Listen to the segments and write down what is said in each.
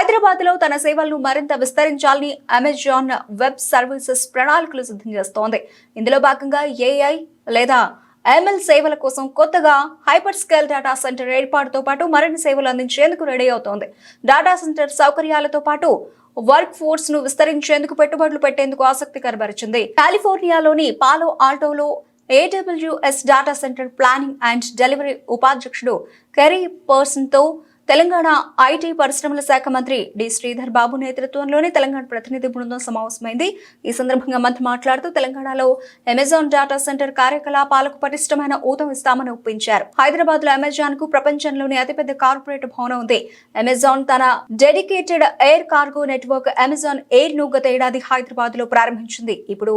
హైదరాబాద్ లో తన సేవలను మరింత విస్తరించాలని అమెజాన్ వెబ్ సర్వీసెస్ ప్రణాళికలు సిద్ధం చేస్తోంది. ఇందులో భాగంగా ఏఐ లేదా ML సేవల కోసం కొత్తగా హైపర్ స్కేల్ డేటా సెంటర్ ఏర్పాటుతో పాటు మరిన్ని సేవలు అందించేందుకు రెడీ అవుతోంది. డేటా సెంటర్ సౌకర్యాలతో పాటు వర్క్ ఫోర్స్ ను విస్తరించేందుకు పెట్టుబడులు పెట్టేందుకు ఆసక్తి కనబరిచింది. కాలిఫోర్నియాలోని పాలో ఆల్టోలో AWS data centre planning and delivery ఉపాధ్యక్షుడు కెరీ పర్సన్ తో తెలంగాణ ఐటీ పరిశ్రమల శాఖ మంత్రి డి శ్రీధర్ బాబు నేతృత్వంలోని తెలంగాణ ప్రతినిధి బృందం సమావేశమైంది. ఈ సందర్భంగా మంత్రి మాట్లాడుతూ తెలంగాణలో అమెజాన్ డేటా సెంటర్ కార్యకలాపాలకు పటిష్టమైన ఊతం ఇస్తామని ఒప్పించారు. హైదరాబాద్ లో అమెజాన్ కు ప్రపంచంలోని అతిపెద్ద కార్పొరేట్ భవనం ఉంది. అమెజాన్ తన dedicated air cargo network Amazon air ను గత ఏడాది హైదరాబాద్ లో ప్రారంభించింది. ఇప్పుడు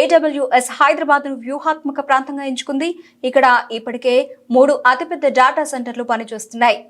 AWS హైదరాబాద్ ను వ్యూహాత్మక ప్రాంతంగా ఎంచుకుంది. ఇక్కడ ఇప్పటికే 3 అతిపెద్ద డేటా సెంటర్లు పనిచేస్తున్నాయి.